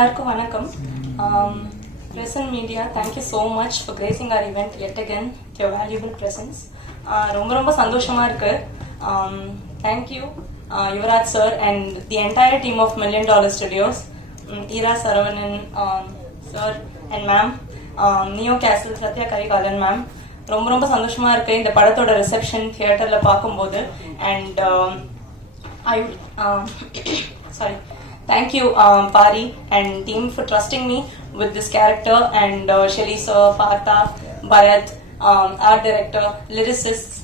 எல்லாருக்கும் வணக்கம். Present media, thank you so much for gracing our event yet again with your valuable presence. ரொம்ப சந்தோஷமா இருக்கு. Thank you Yuvraj sir and the entire team of $1 Million Studios, Ira Saravanan sir and ma'am, Neo Castle Satya Karikalan ma'am. ரொம்ப சந்தோஷமா இருக்கு இந்த படத்தோட reception தியேட்டர்ல பார்க்கும்போது. And thank you Pari and team for trusting me with this character, and Shelly sir, Partha, Bharat, art director, lyricists,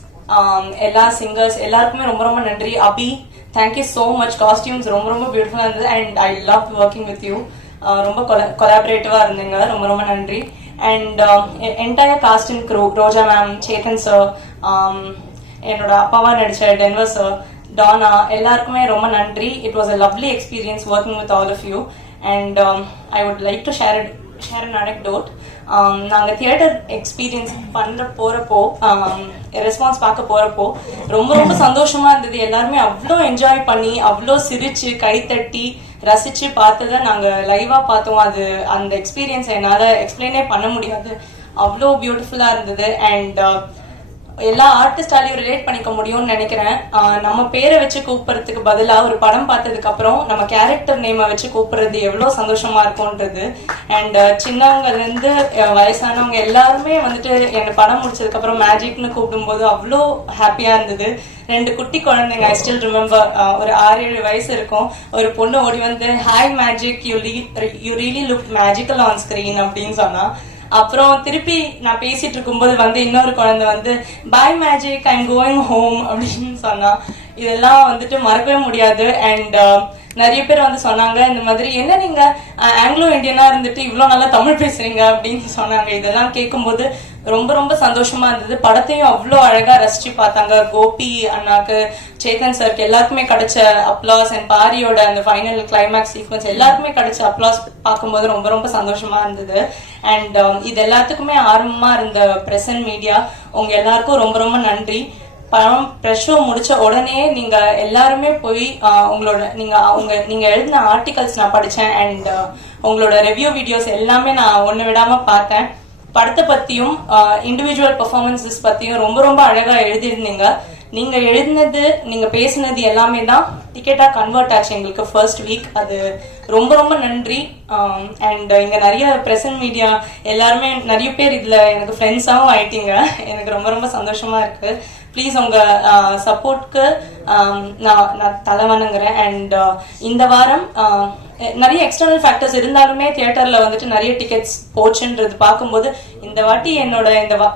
ella singers ellarkume ரொம்ப நன்றி. Abhi, thank you so much. Costumes ரொம்ப beautiful இருந்தது and I loved working with you. ரொம்ப collaborative-ஆ இருந்தீங்க. ரொம்ப நன்றி. And entire cast and crew, Roja ma'am, Chetan sir, என்னோட அப்பாவா நடிச்ச Denver sir, Donna, எல்லாருக்குமே ரொம்ப நன்றி. It was a lovely experience working with all of you, and I would like to share an anecdote. நாங்க தியேட்டர் எக்ஸ்பீரியன்ஸ் போறப்போ response பார்க்க போறப்போ ரொம்ப சந்தோஷமா இருந்தது. எல்லாருமே அவ்வளோ என்ஜாய் பண்ணி அவ்வளோ சிரிச்சு கைத்தட்டி ரசிச்சு பார்த்ததை நாங்க லைவா பார்த்தோம். அது அந்த எக்ஸ்பீரியன்ஸ் என்னால எக்ஸ்பிளைனே பண்ண முடியாது. அவ்வளோ பியூட்டிஃபுல்லா இருந்தது. அண்ட் எல்லா ஆர்டிஸ்டாலையும் ரிலேட் பண்ணிக்க முடியும்னு நினைக்கிறேன். நம்ம பேரை வச்சு கூப்பிடுறதுக்கு பதிலாக ஒரு படம் பார்த்ததுக்கு அப்புறம் நம்ம கேரக்டர் நேமை வச்சு கூப்பிடுறது எவ்வளோ சந்தோஷமா இருக்கும்ன்றது. அண்ட் சின்னவங்கலேருந்து வயசானவங்க எல்லாருமே வந்துட்டு என்னை படம் முடிச்சதுக்கு அப்புறம் மேஜிக்னு கூப்பிடும்போது அவ்வளோ ஹாப்பியா இருந்தது. 2 குட்டி குழந்தைங்க, ஐ ஸ்டில் ரிமெம்பர், ஒரு 6-7 வயசு இருக்கும். ஒரு பொண்ணு ஓடி வந்து hi magic, you really look magical on screen அப்படின்னு சொன்னா. அப்புறம் திருப்பி நான் பேசிட்டு இருக்கும்போது வந்து இன்னொரு குழந்தை வந்து பாய் மேஜிக், ஐம் கோயிங் ஹோம் அப்படின்னு சொன்னா. இதெல்லாம் வந்துட்டு மறக்கவே முடியாது. அண்ட் நிறைய பேர் வந்து சொன்னாங்க இந்த மாதிரி, என்ன நீங்க ஆங்கிலோ இந்தியனா இருந்துட்டு இவ்வளவு நல்லா தமிழ் பேசுறீங்க அப்படின்னு சொன்னாங்க. இதெல்லாம் கேட்கும்போது ரொம்ப சந்தோஷமா இருந்தது. படத்தையும் அவ்வளோ அழகா ரசிச்சு பார்த்தாங்க. கோபி அண்ணாக்கு, சேத்தன் சருக்கு எல்லாருக்குமே கிடைச்ச அப்ளாஸ், அண்ட் பாரியோட அந்த ஃபைனல் கிளைமேக்ஸ் சீக்வன்ஸ் எல்லாருக்குமே கிடைச்ச அப்ளாஸ் பார்க்கும்போது ரொம்ப சந்தோஷமா இருந்தது. அண்ட் இது எல்லாத்துக்குமே ஆரம்பமா இருந்த பிரசன்ட் மீடியா, உங்க எல்லாருக்கும் ரொம்ப நன்றி. படம் ப்ரெஷ் ஷோ முடிச்ச உடனே நீங்க எல்லாருமே போய் நீங்க எழுதின ஆர்டிகல்ஸ் நான் படிச்சேன். அண்ட் உங்களோட ரிவ்யூ வீடியோஸ் எல்லாமே நான் ஒண்ணு விடாம பார்த்தேன். படத்தை பத்தியும் இண்டிவிஜுவல் பெர்ஃபார்மன்ஸஸ் பத்தியும் ரொம்ப அழகா எழுதியிருந்தீங்க. நீங்க எழுதினது, நீங்க பேசினது எல்லாமே தான் டிக்கெட்டா கன்வெர்ட் ஆச்சு எங்களுக்கு ஃபர்ஸ்ட் வீக். அது ரொம்ப நன்றி. அண்ட் இங்க நிறைய பிரசன்ட் மீடியா எல்லாருமே நிறைய பேர் இதுல எனக்கு ஃப்ரெண்ட்ஸாவும் ஆயிட்டீங்க. எனக்கு ரொம்ப சந்தோஷமா இருக்கு. ப்ளீஸ் உங்க சப்போர்ட்க்கு நான் தலை வணங்குறேன். அண்ட் இந்த வாரம் நிறைய எக்ஸ்டர்னல் ஃபேக்டர்ஸ் இருந்தாலுமே தியேட்டர்ல வந்துட்டு நிறைய டிக்கெட்ஸ் போச்சுன்றது பார்க்கும்போது இந்த வாட்டி என்னோட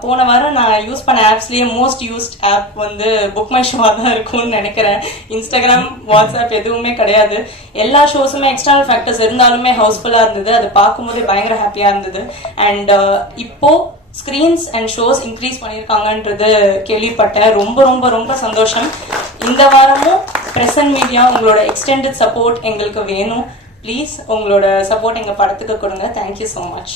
போன வாரம் நான் யூஸ் பண்ண ஆப்ஸ்லயே மோஸ்ட் யூஸ்ட் ஆப் வந்து புக் மை ஷோவா தான் இருக்கும்னு நினைக்கிறேன். இன்ஸ்டாகிராம், வாட்ஸ்அப் எதுவுமே கிடையாது. எல்லா ஷோஸுமே எக்ஸ்டர்னல் ஃபேக்டர்ஸ் இருந்தாலுமே ஹவுஸ்ஃபுல்லா இருந்தது. அது பார்க்கும்போது பயங்கர ஹாப்பியா இருந்தது. அண்ட் இப்போ ஸ்கிரீன்ஸ் அண்ட் ஷோஸ் இன்க்ரீஸ் பண்ணியிருக்காங்கன்றது கேள்விப்பட்டேன். ரொம்ப சந்தோஷம். இந்த வாரமும் பிரசன்ட் மீடியா உங்களோட எக்ஸ்டெண்டட் சப்போர்ட் எங்களுக்கு வேணும். ப்ளீஸ் உங்களோட சப்போர்ட் எங்க படத்துக்கு கொடுங்க. Thank you so much.